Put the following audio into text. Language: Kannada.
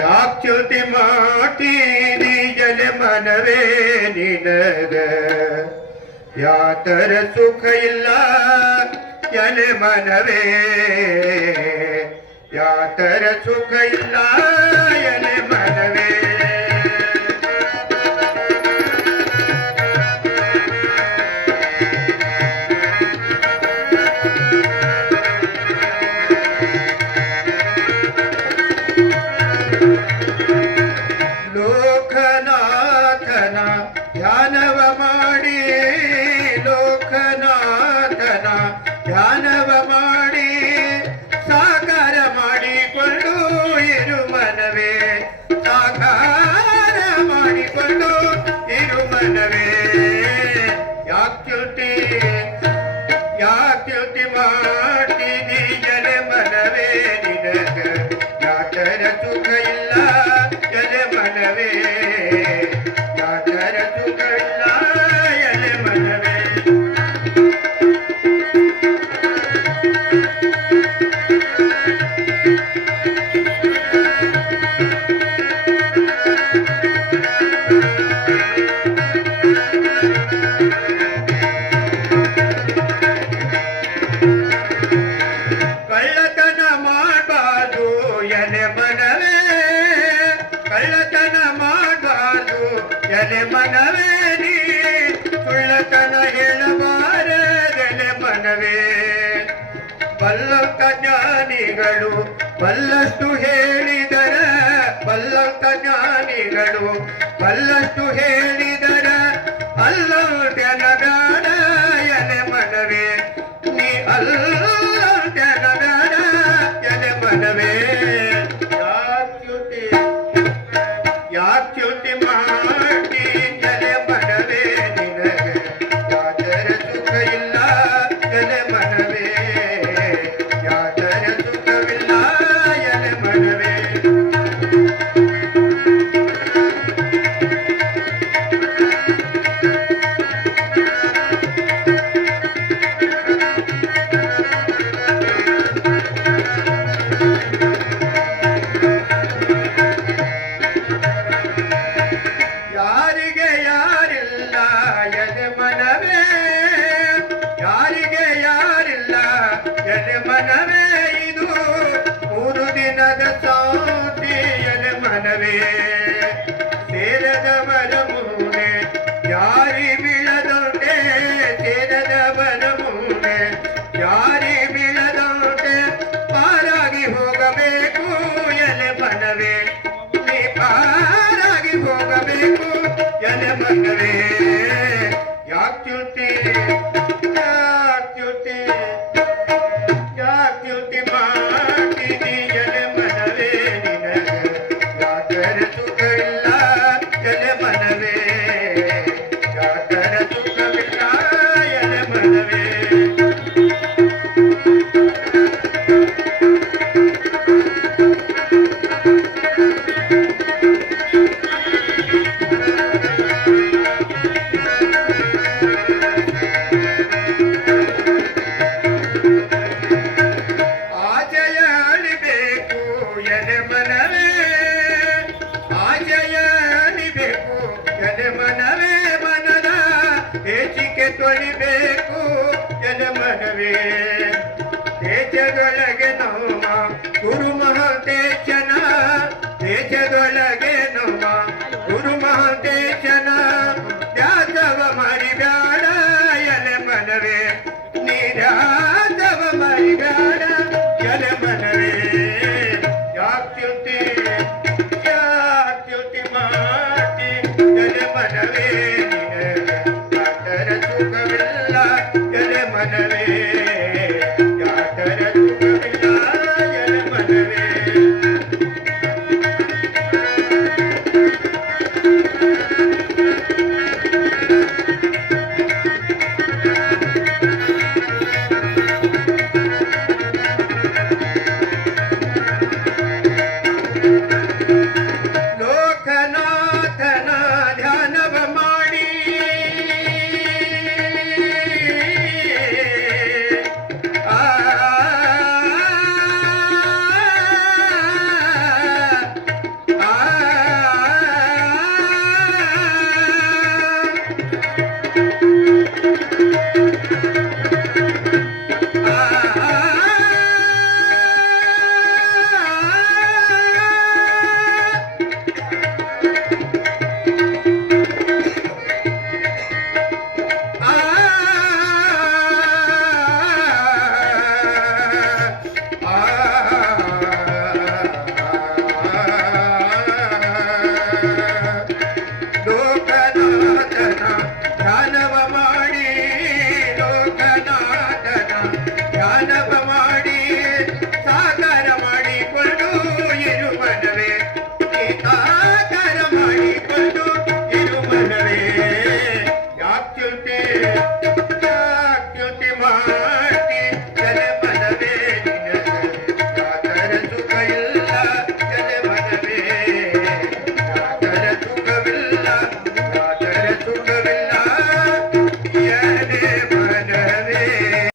ಯಾಕ್ಚ್ಯುತಿ ಮಾಡ್ತೀನಿ ಎಲೆ ಮನವೇ ನಿನಗ ಯಾತರ ಸುಖ ಇಲ್ಲ ಎಲೆ ಮನವೇ ಯಾತರ ಸುಖ ಇಲ್ಲ ಎಲೆ ಮನವೇ ಲೋಕನಾಥನ ಧ್ಯಾನವ ಮಾಡಿ ಲೋಕನಾಥನ ಧ್ಯಾನವ ಮಾಡಿ ಸಾಕಾರ ಮಾಡಿಕೊಂಡು ಇರು ಮನವೇ ಸಾಕಾರ ಮಾಡಿಕೊಂಡು ಇರು ಮನವೇ ಯಾಕ್ಚ್ಯುತಿ ಮಾಡ್ತೀನಿ ಎಲೆ ಮನವೇ ನಿನಗ ಯಾತರ ಸುಖ ಇಲ್ಲ ಎಲೆ ಮನವೇ ಯಾತರ ಸುಖ ಇಲ್ಲ ಎಲೆ ಮನವೇ ಕಳ್ಳತನ ಮಾಡಬಾರ್ದು ಎಲೆ ಮನವೇ ಕಳ್ಳತನ ಮಾಡಬಾರ್ದು ಎಲೆ ಮನವೇ ನೀ ಸುಳ್ಳತನ ಹೇಳಬಾರದೆಲೆ ಮನವೇ ಬಲ್ಲಂತ ಜ್ಞಾನಿಗಳು ಬಲ್ಲಷ್ಟು ಹೇಳಿದರ ಬಲ್ಲಂತ ಜ್ಞಾನಿಗಳು ಬಲ್ಲಷ್ಟು ಹೇಳಿದರ ಅಲ್ಲಂತ್ಯನ ಬೇಡ ಎಲೆ ಮನವೇ ನೀ ಅಲ್ಲಂತ್ಯನ ಬೇಡ ಎಲೆ ಮನವೇ ಯಾಕ್ಚ್ಯುತಿ ಮಾಡಿ ಎಲೆ ಮನವೇ ನಿನಗೆ ಯಾತರ ಸುಖ ಇಲ್ಲ ಎಲೆ ಮನವೇ ಯಾತರ ಸುಖವಿಲ್ಲ ಎಲೆ ಮನವೇ ಯಾರಿಗೆ ಯಾರಿಲ್ಲ ಎಲೆ ಮನವೇ ಯಾರಿಗೆ ಯಾರಿಲ್ಲ ಎಲೆ ಮನವೇ ಇದು 3 ದಿನದ ಶಾಂತಿ ಎಲೆ ಮನವೇ ಸೇರದವರ ಮುಂದೆ ಯಾರಿ ಬೀಳದೊಂಡೆ ಸೇರದವರ ಮುಂದೆ ಯಾರಿ ಬೀಳದೊಂಡೆ ಪಾರಾಗಿ ಹೋಗಬೇಕು ಎಲೆ ಮನವೇ ನೀ ಪಾರಾಗಿ ಹೋಗಬೇಕು ಎಲೆ ಮನವೇ ಯಾಕ್ಚ್ಯುತಿ ಮಾಡ್ತೀನಿ ಎಲೆ ಮನವೇ ನಿನಗ ಯಾತರ ಸುಖ ಇಲ್ಲ ಎಲೆ ಮನವೇ ಯಾತರ ಸುಖವಿಲ್ಲ ಎಲೆ ಮನವೇ ಆಜಯ ಅಳಿಬೇಕು ಎಲೆ ಮನವೇ ಆಜಯ ಅಳಿಬೇಕು ಎಲೆ ಮನವೇ ಮನದ ಹೇಸಿಗೆ ತೊಳಿಬೇಕು ಎಲೆ ಮನವೇ ದೇಶದೊಳಗೆ ನಮ್ಮ ಗುರು ಮಹಾಂತೇಶನ ದೇಶದೊಳಗೆ ನಮ್ಮ ಗುರು ಮಹಾಂತೇಶನ ಧ್ಯಾಸವ ಮರಿಬ್ಯಾಡ ಎಲೆ ಮನವೇ ನೀ ಧ್ಯಾಸವ ಮರಿಬ್ಯಾಡ ಎಲೆ ಮನವೇ ಯಾಕ್ಚ್ಯುತಿ